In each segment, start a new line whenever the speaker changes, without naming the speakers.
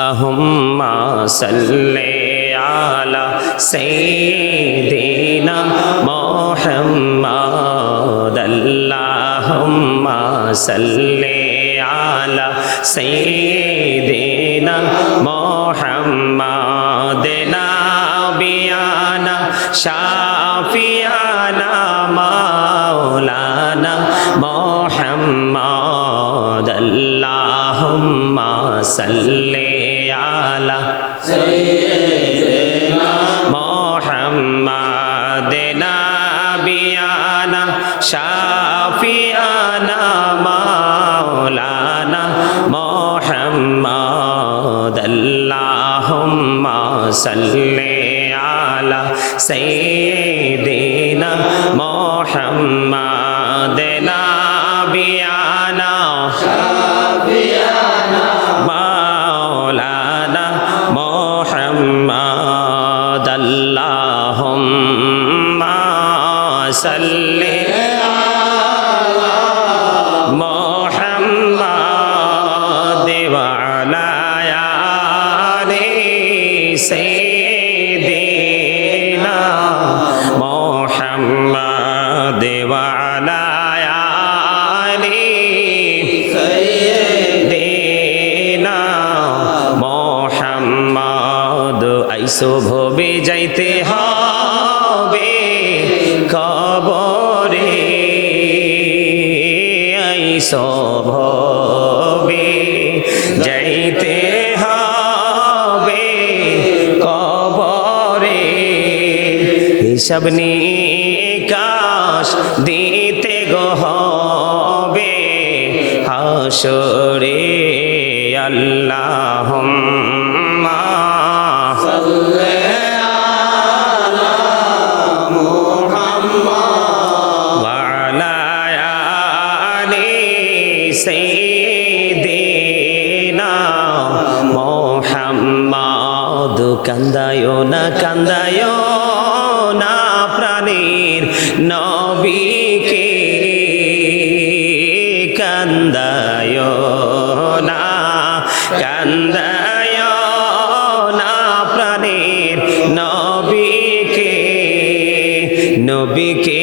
اللهم صل على سيدنا محمد اللهم صل على سيدنا محمد نبينا شافينا صل على سيدنا محمد نبينا مولانا محمد اللهم صل আইসো ভবে যাইতে হবে কবরে। হিসাব নিকাশ কান্দায় না কান্দায় না প্রাণীর নবীকে। কান্দায় না কান্দায় না প্রাণীর নবীকে। নবীকে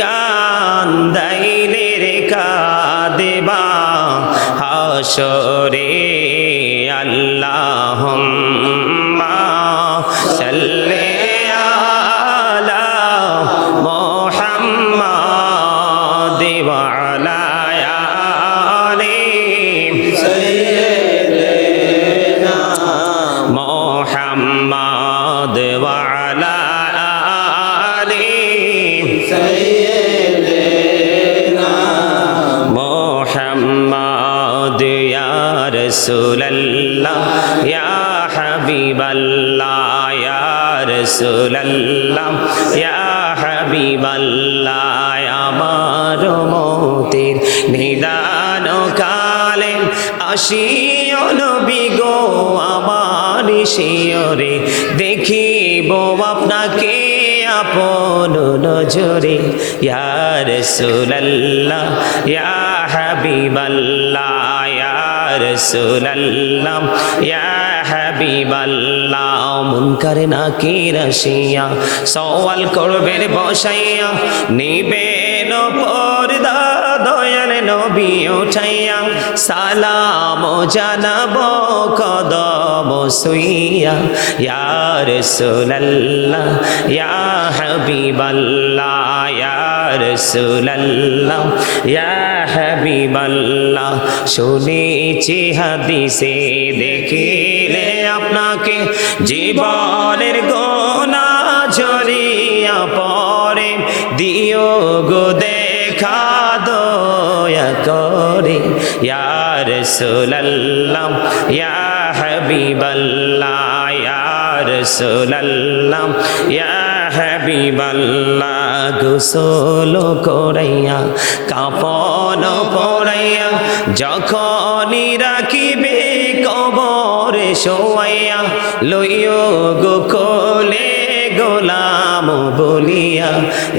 কান্দাইলে রে কাদেবা হাসরে আল্লাহ হাবিবাল্লাহ, আমার মতের নিদান কালে আসিও নবী গো, আমার শিয়রে দেখিব আপনাকে আপন নজরে, ইয়া ইয়া হাবিবাল্লাহ, ইয়া রাসূলুল্লাহ, ইয়া হাবিবাল্লাহ, মুনকার নাকির আসিয়া সওয়াল করবেন বসাইয়া, নিবেন পর্দা দয়াল নবী উঠাইয়া, সালাম জানাব কদম সুইয়া, ইয়া রাসূলুল্লাহ, ইয়া হাবিবাল্লাহ, ইয়া রাসূলুল্লাহ, ইয়া হাবিবাল্লাহ, শুনেছি হাদিসে আপনাকে জীবনের গোনা ঝরিয়া পরে দিও গো দেখা দয়া করে। ইয়া রাসূলুল্লাহ, ইয়া হাবিবাল্লাহ, ইয়া রাসূলুল্লাহ, ইয়া হাবিবাল্লাহ, গোসল করাইয়া কাপন পরাইয়া, যখনই রাখিবে লইও গো কোলে গোলাম বলিয়া,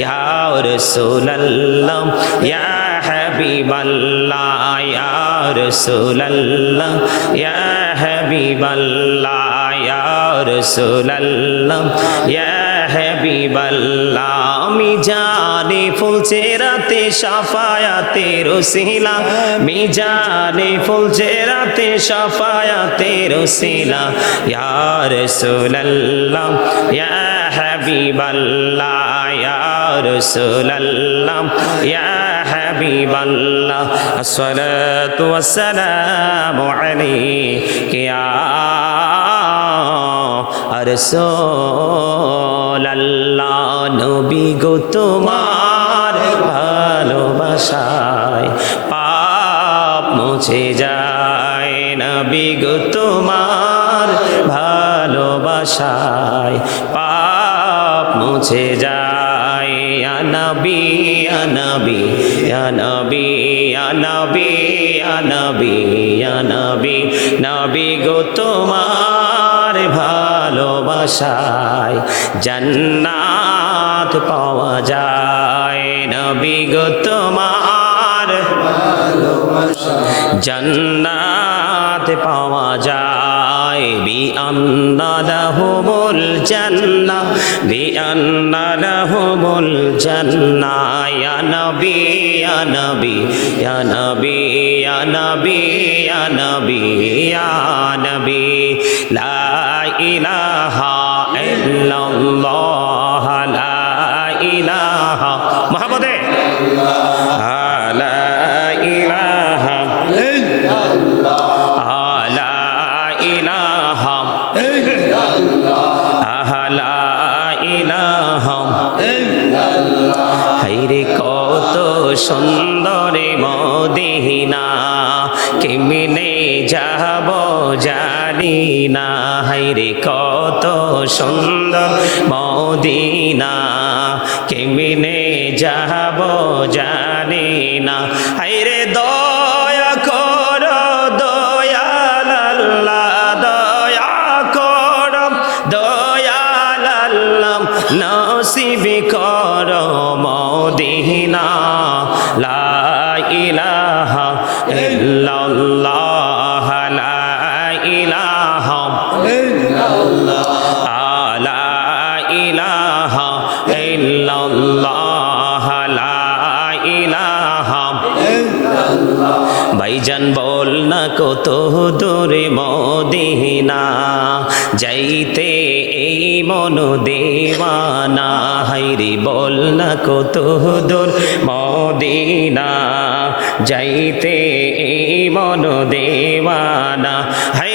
ইয়া রাসূলুল্লাহ, ইয়া হাবিবাল্লাহ, ইয়া রাসূলুল্লাহ, ইয়া হাবিবাল্লাহ, ইয়া রাসূলাল্লাহ, ইয়া হাবিবাল্লাহ, আমি জানি ফুল চেরাতে সাফায়াতে রসিলা মি জানি ফুল চেরাতে সাফায়াতে রসিলা ইয়া রাসূলাল্লাহ, ইয়া হাবিবাল্লাহ, ইয়া রাসূলাল্লাহ, ইয়া হাবিবাল্লাহ। আসসালাতু ওয়াসসালামু আলাইকা ইয়া রসোল্লাহ নবী গো, তোমার ভালোবাসায় পাপ মুছে যায় নবী গো তোমার ভালোবাসায় পাপ মুছে যায়। ইয়া নবী ইয়া নবী ইয়া নবী ইয়া নবী ইয়া নবী ইয়া নবী নবী গো তোমার ভালোবাসায় জান্নাত পাওয়া যায়। নবী গো তোমার জান্নাত পাওয়া যায়। বি আন্নালাহুমুল জান্নাহ বি আন্নালাহুমুল জান্নাহ। ইয়া নবী ইয়া নবী ইয়া নবী ইয়া নবী ইয়া নবী ইয়া নবী। হাইরে কত সুন্দর মদিনা। কেমিনে যাব জানি না। কত দূরে মদিনা, যাইতে এই মন দেওয়ানা। হাইরে বল না কত দূর মদিনা, যাইতে এই মন দেওয়ানা। হাইরে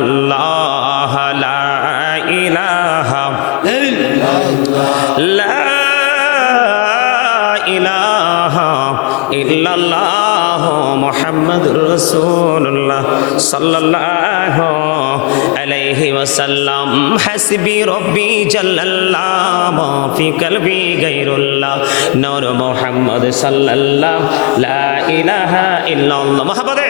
ইল্লাল্লাহ লা ইলাহা লা ইলাহা ইল্লাল্লাহ মুহাম্মাদুর রাসূলুল্লাহ সাল্লাল্লাহু আলাইহি ওয়াসাল্লাম হাসবি রব্বি জাল্লাল্লাহ মা ফি কলবি গায়রুল্লাহ নূর মুহাম্মদ সাল্লাল্লাহ লা ইলাহা ইল্লাল্লাহ মাহবুবে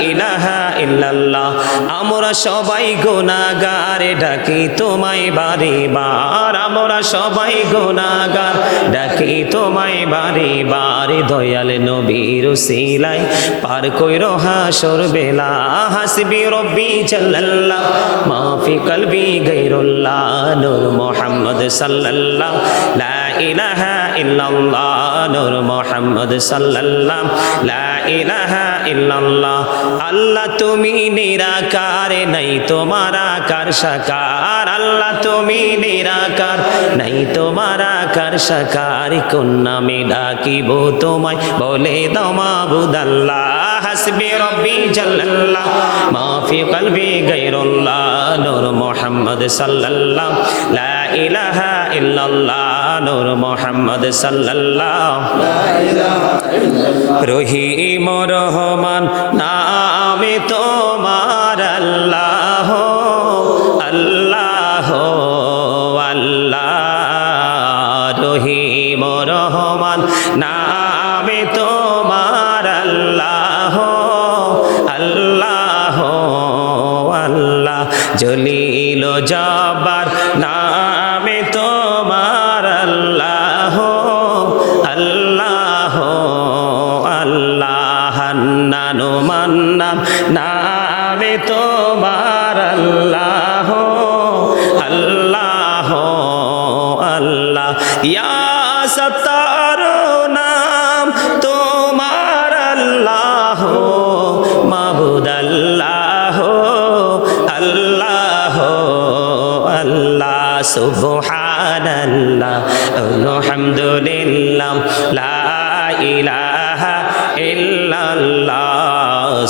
ইলাহা ইল্লাল্লাহ। আমরা সবাই গুনাহগার ডাকি তোমায় বারে বার? আমরা সবাই গুনাহগার ডাকি তোমায় বারে বার? দয়াল নবীর সিলাই পার কইরো হাসর বেলা। হাসবি রব্বি জাল্লাল্লাহ, মাফি কলবি গায়রুল্লাহ, নূর মুহাম্মদ সাল্লাল্লাহ। লা আল্লাহ তুমি নিরাকার, নাই তোমার আকার সাকার। আল্লাহ তুমি নিরাকার, নাই তোমার আকার সাকার। কোন নামে ডাকিব তোমায়? বলে দাও মাবুদ আল্লাহ হাসবি রব্বি জাল্লাল্লাহ। মা ফি কলবি গায়রুল্লাহ, নূর মোহাম্মদ সাল্লাল্লাহ। লা ইলাহা ইল্লাল্লাহ নূর মোহাম্মদ সাল্লাল্লাহ। রহিম রহমান। মান্নান নামে তোমার আল্লাহ আল্লাহ আল্লাহ। ইয়া সত্তার নাম তোমার আল্লাহ, মাবুদ আল্লাহ আল্লাহ আল্লাহ সুবহানাল্লাহ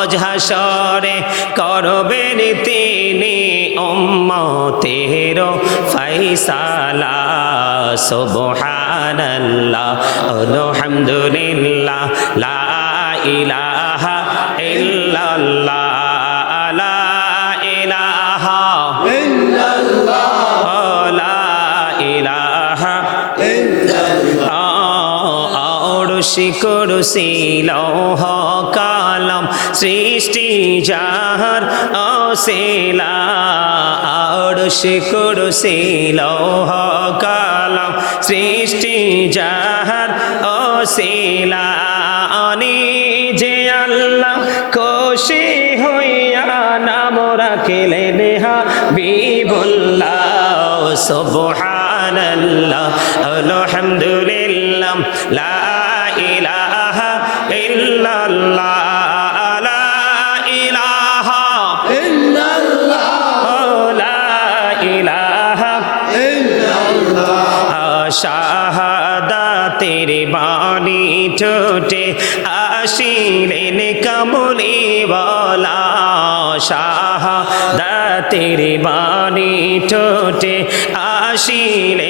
রোজ হাসরে করবেন তিনি উম্মতের ফাইসালা সুবহানাল্লাহ আলহামদুলিল্লাহ লা ইলাহা ইল্লাল্লাহ লা ইলাহা লা সৃষ্টি যাহার অশিলা আড়শি কুরসি লৌহ কালাম সৃষ্টি যাহার অশিলা শাহাদাতের বাণী ঠোঁটে আসিলেন কমলি বলা। শাহাদাতের বাণী ঠোঁটে আসিলেন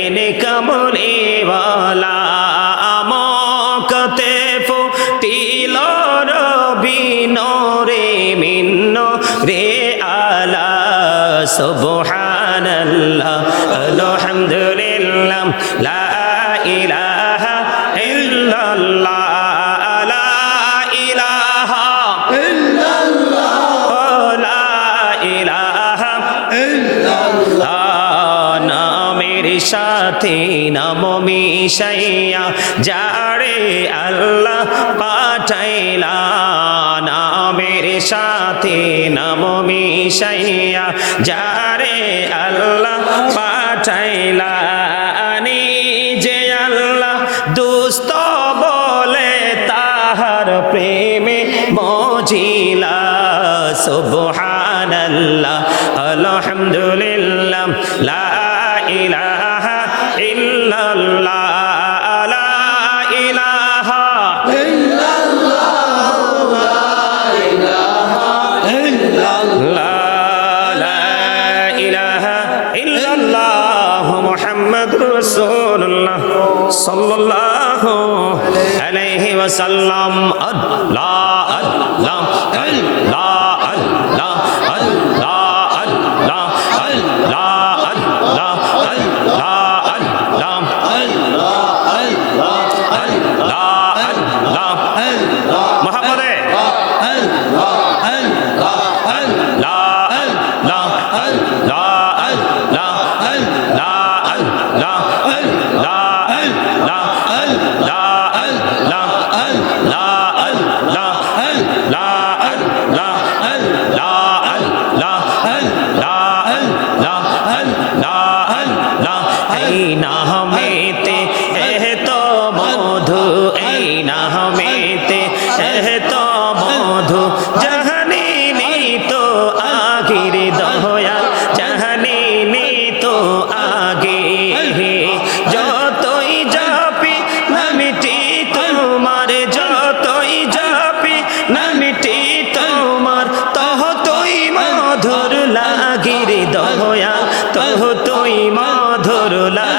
ইলাহা আলহামদুলিল্লাহ লা ইলাহা ইল্লাল্লাহ লা ধরলা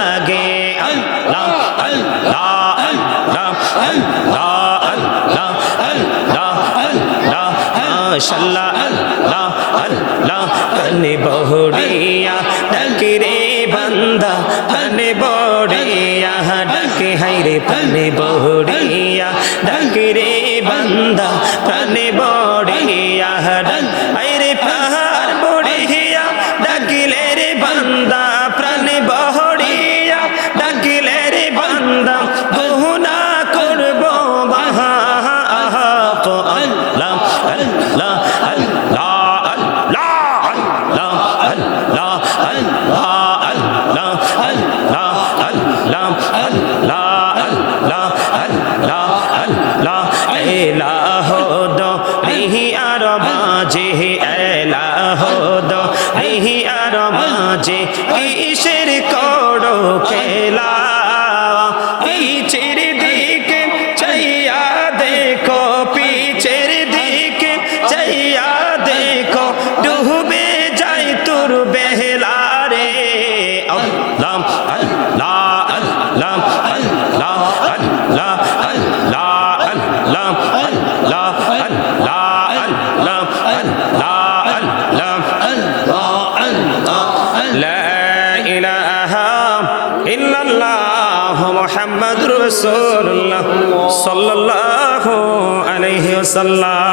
সাল্লাম